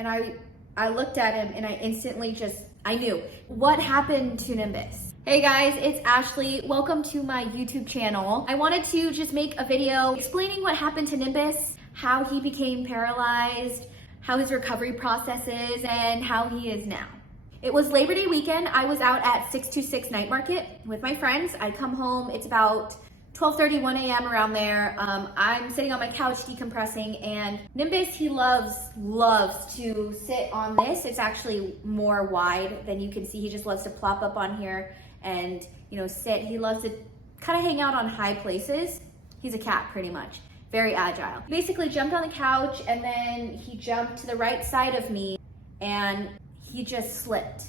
And I looked at him and I instantly I knew what happened to Nimbus. Hey guys, it's Ashley. Welcome to my YouTube channel. I wanted to just make a video explaining what happened to Nimbus, how he became paralyzed, how his recovery process is, and how he is now. It was Labor Day weekend. I was out at 626 Night Market with my friends. I come home, it's about 12:30, 1 a.m. around there. I'm sitting on my couch decompressing, and Nimbus, he loves to sit on this. It's actually more wide than you can see. He just loves to plop up on here and, sit. He loves to kind of hang out on high places. He's a cat pretty much, very agile. He basically jumped on the couch and then he jumped to the right side of me and he just slipped,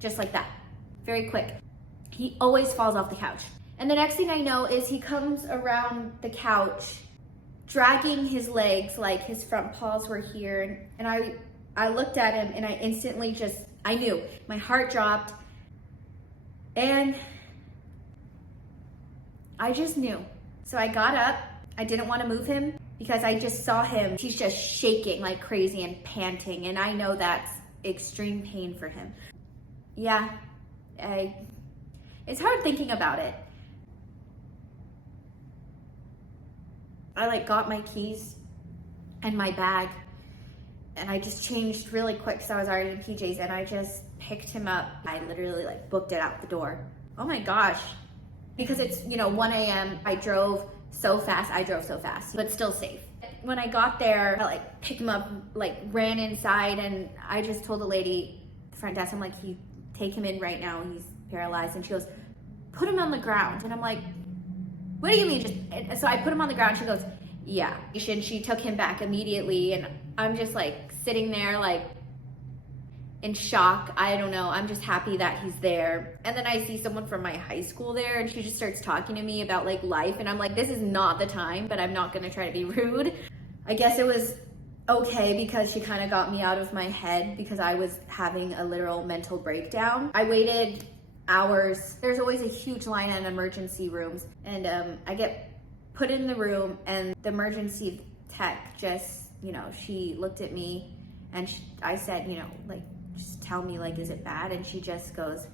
just like that, very quick. He always falls off the couch. And the next thing I know is he comes around the couch, dragging his legs, like his front paws were here. And I looked at him and I instantly I knew. My heart dropped. And I just knew. So I got up. I didn't want to move him because I just saw him. He's just shaking like crazy and panting. And I know that's extreme pain for him. Yeah, it's hard thinking about it. I got my keys and my bag and I just changed really quick because I was already in PJs and I just picked him up. I literally booked it out the door. Oh my gosh. Because it's, 1 a.m. I drove so fast, but still safe. When I got there, I picked him up, ran inside, and I just told the lady, the front desk, I'm like, take him in right now. He's paralyzed. And she goes, put him on the ground. And I'm like, what do you mean? So I put him on the ground. She goes, yeah. She took him back immediately. And I'm just sitting there in shock. I don't know. I'm just happy that he's there. And then I see someone from my high school there and she just starts talking to me about life. And I'm like, this is not the time, but I'm not going to try to be rude. I guess it was okay because she kind of got me out of my head because I was having a literal mental breakdown. I waited hours. There's always a huge line in emergency rooms, and I get put in the room and the emergency tech just, she looked at me and I said, just tell me, is it bad? And she just goes,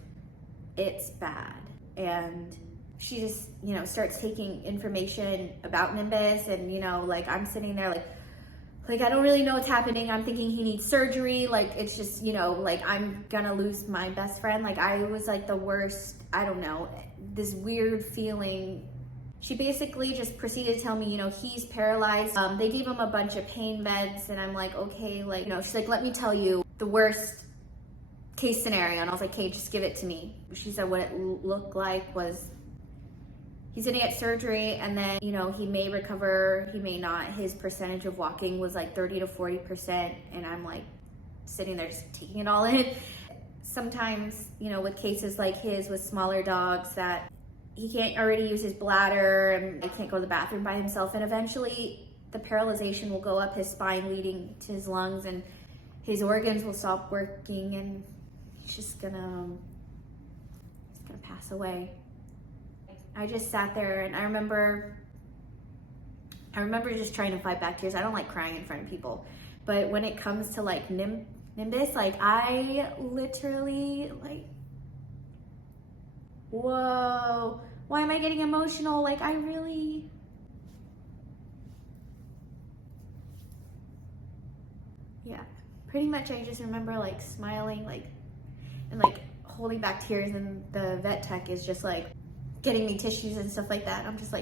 it's bad. And she just, starts taking information about Nimbus and, I'm sitting there I don't really know what's happening. I'm thinking he needs surgery. It's just, I'm gonna lose my best friend. I was the worst, I don't know, this weird feeling. She basically just proceeded to tell me, he's paralyzed. They gave him a bunch of pain meds and I'm like, okay, she's like, let me tell you the worst case scenario. And I was like, okay, just give it to me. She said what it looked like was he's gonna get surgery and then, he may recover, he may not. His percentage of walking was 30 to 40%. And I'm sitting there just taking it all in. Sometimes, with cases like his with smaller dogs that he can't already use his bladder and he can't go to the bathroom by himself. And eventually the paralyzation will go up his spine leading to his lungs and his organs will stop working and he's just gonna pass away. I just sat there and I remember just trying to fight back tears. I don't like crying in front of people, but when it comes to Nimbus, I literally whoa, why am I getting emotional? I really, yeah, pretty much I just remember smiling and holding back tears, and the vet tech is just getting me tissues and stuff like that. I'm just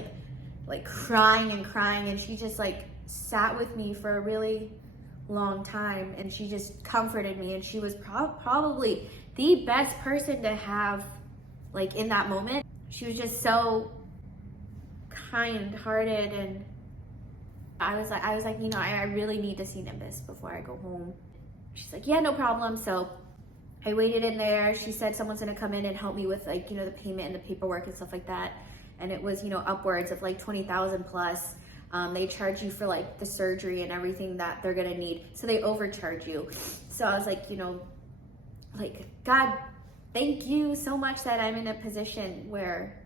crying and she just sat with me for a really long time and she just comforted me, and she was probably the best person to have in that moment. She was just so kind-hearted, and I was like, I really need to see Nimbus before I go home. She's like, yeah, no problem. So I waited in there. She said someone's gonna come in and help me with the payment and the paperwork and stuff like that. And it was, upwards of 20,000 plus. They charge you for the surgery and everything that they're gonna need. So they overcharge you. So I was God, thank you so much that I'm in a position where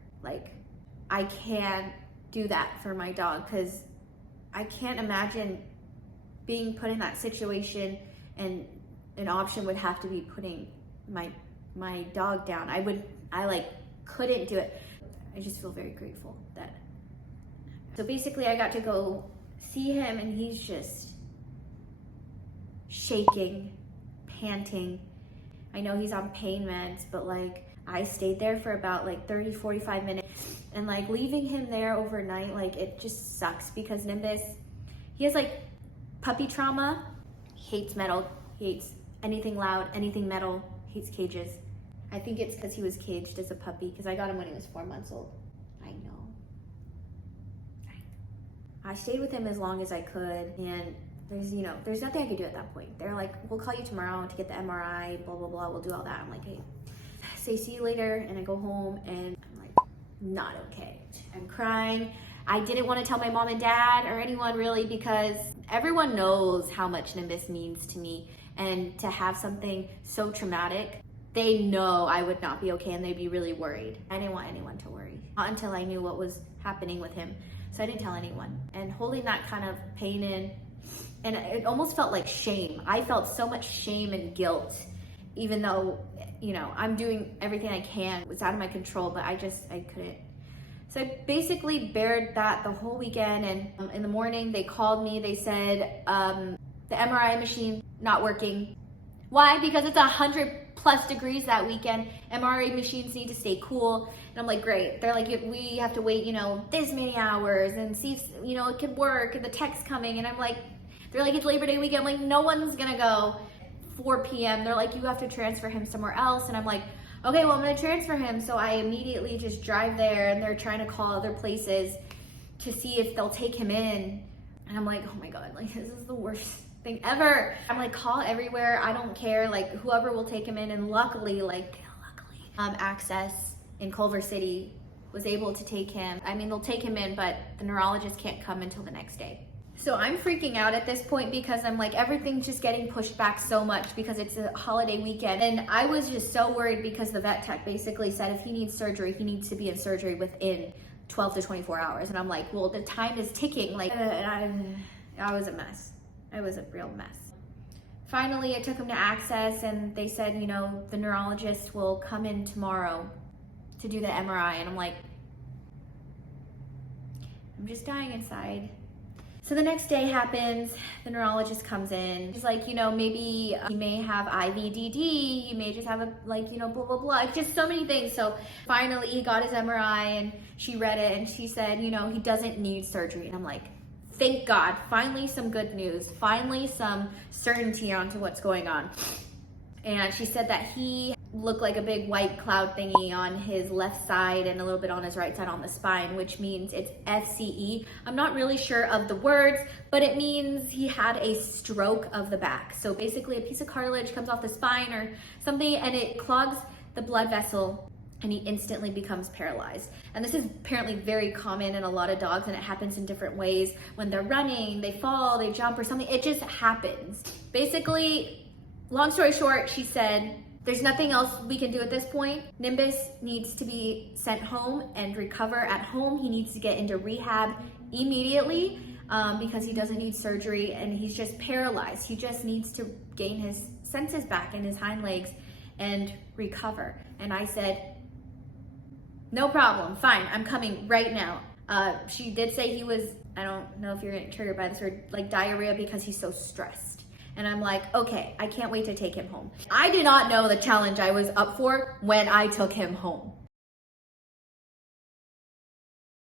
I can do that for my dog, because I can't imagine being put in that situation and an option would have to be putting my dog down. I like couldn't do it. I just feel very grateful that. So basically I got to go see him, and he's just shaking, panting. I know he's on pain meds, but like I stayed there for about like 30-45 minutes, and like leaving him there overnight, like it just sucks because Nimbus, he has like puppy trauma. He hates metal, he hates anything loud, anything metal, hates cages. I think it's because he was caged as a puppy, because I got him when he was 4 months old. I know. I stayed with him as long as I could, and there's nothing I could do at that point. They're like, we'll call you tomorrow to get the MRI, blah, blah, blah, we'll do all that. I'm like, hey, say see you later, and I go home, and I'm like, not okay. I'm crying. I didn't want to tell my mom and dad or anyone really, because everyone knows how much Nimbus means to me, and to have something so traumatic, they know I would not be okay, and they'd be really worried. I didn't want anyone to worry, not until I knew what was happening with him. So I didn't tell anyone. And holding that kind of pain in, and it almost felt like shame. I felt so much shame and guilt, even though, I'm doing everything I can. It was out of my control, but I couldn't. So I basically bared that the whole weekend, and in the morning they called me. They said, the MRI machine not working. Why? Because it's 100+ degrees that weekend. MRI machines need to stay cool. And I'm like, great. They're like, we have to wait, this many hours and see if, it could work, and the tech's coming. And I'm like, they're like, it's Labor Day weekend. I'm like, no one's gonna go 4 p.m. They're like, you have to transfer him somewhere else. And I'm like, okay, well, I'm gonna transfer him. So I immediately just drive there, and they're trying to call other places to see if they'll take him in. And I'm like, oh my God, like, this is the worst thing ever. I'm like, call everywhere, I don't care, like whoever will take him in. And luckily, Access in Culver City was able to take him. I mean, they'll take him in, but the neurologist can't come until the next day. So I'm freaking out at this point, because I'm like, everything's just getting pushed back so much because it's a holiday weekend. And I was just so worried, because the vet tech basically said if he needs surgery, he needs to be in surgery within 12 to 24 hours. And I'm like, well, the time is ticking. Like, I was a mess. I was a real mess. Finally, I took him to Access, and they said, the neurologist will come in tomorrow to do the MRI. And I'm like, I'm just dying inside. So the next day happens, the neurologist comes in. He's like, maybe he may have IVDD, he may just have blah, blah, blah. Just so many things. So finally he got his MRI, and she read it, and she said, he doesn't need surgery. And I'm like, thank God, finally some good news, finally some certainty onto what's going on. And she said that he looked like a big white cloud thingy on his left side and a little bit on his right side on the spine, which means it's FCE. I'm not really sure of the words, but it means he had a stroke of the back. So basically a piece of cartilage comes off the spine or something, and it clogs the blood vessel, and he instantly becomes paralyzed. And this is apparently very common in a lot of dogs, and it happens in different ways. When they're running, they fall, they jump or something, it just happens. Basically, long story short, she said, there's nothing else we can do at this point. Nimbus needs to be sent home and recover at home. He needs to get into rehab immediately because he doesn't need surgery, and he's just paralyzed. He just needs to gain his senses back in his hind legs and recover. And I said, no problem, fine, I'm coming right now. She did say he was, I don't know if you're getting triggered by this word, like diarrhea, because he's so stressed. And I'm like, okay, I can't wait to take him home. I did not know the challenge I was up for when I took him home.